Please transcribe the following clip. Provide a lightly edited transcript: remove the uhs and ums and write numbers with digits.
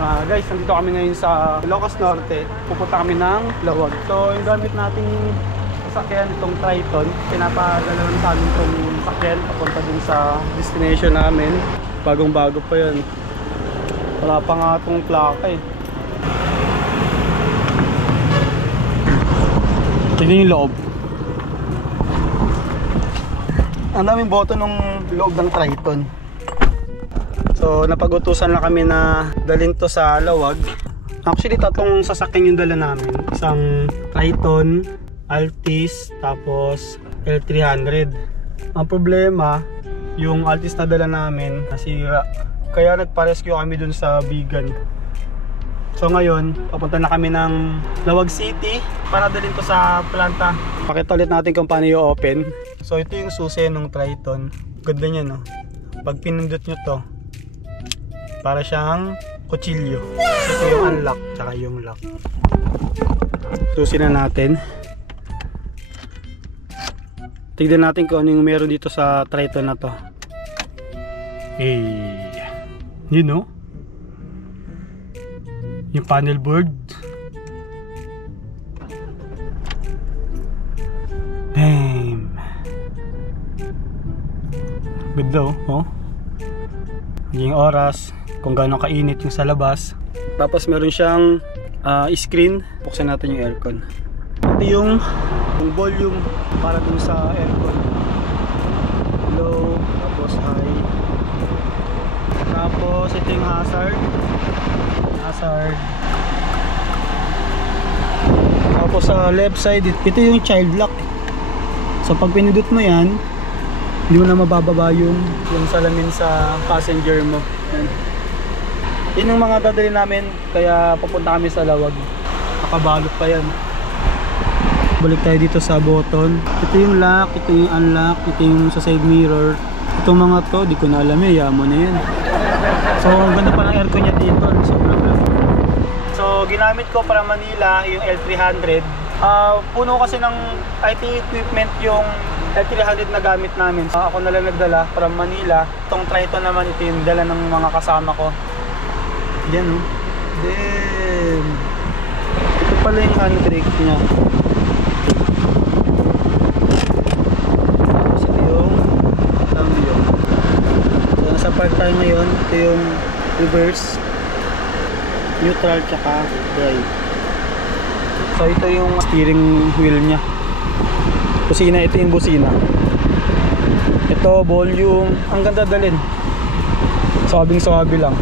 Guys, nandito kami ngayon sa Ilocos Norte. Pupunta kami ng Lawag. So, yung gamit nating sasakyan, itong Triton, pinapadala lang sa amin itong sasakyan papunta dun sa destination namin. Bagong-bago pa yun. Wala pa nga itong plaka eh. Tignan yung loob. Ang daming boto nung loob ng Triton. So napag-utusan lang kami na dalhin to sa Lawag. Actually tatlong sasakyan yung dala namin. Isang Triton, Altis, tapos L300. Ang problema, yung Altis na dala namin nasira. Kaya nagpa-rescue kami dun sa Bigan. So ngayon, papunta na kami ng Lawag City para dalhin to sa planta. Pakita ulit natin kung paano i-open. So ito yung susi ng Triton. Ganda niya, no? Pag pinindot nyo to, para siyang kutsilyo. Ito yung unlock, tsaka yung lock. Susi na natin. Tignan natin kung ano yung meron dito sa Triton na to. You know? Yung panel board. Damn. Good daw, oh. Yung oras, kung gaano kainit yung sa labas. Tapos meron siyang screen. Buksan natin yung aircon. Ito yung volume para dun sa aircon. Low, tapos high. Tapos ito yung hazard. Tapos sa left side, ito yung child lock. So pag pinindot mo yan, hindi mo na mabababa yung salamin sa passenger mo. Yun yung mga dadali namin, kaya papunta kami sa Lawag. Nakabalot pa yan. Balik tayo dito sa button. Ito yung lock, ito yung unlock, ito yung sa side mirror. Itong mga to, di ko na alam eh, yamo na yan. So ganda pa ng aircon niya dito. So ginamit ko para Manila yung L300. Puno kasi ng IT equipment yung L300 na gamit namin. Ako na lang nagdala from Manila. Itong Triton naman, ito yung dala ng mga kasama ko. Yan, oh. Damn. Ito pala yung handbrake niya. Tapos ito yung cambio. So nasa park tayo ngayon. Ito yung reverse, neutral, tsaka drive. So ito yung steering wheel niya. Busina, ito yung busina. Ito volume, ang ganda dalhin. Swabing-swabe lang.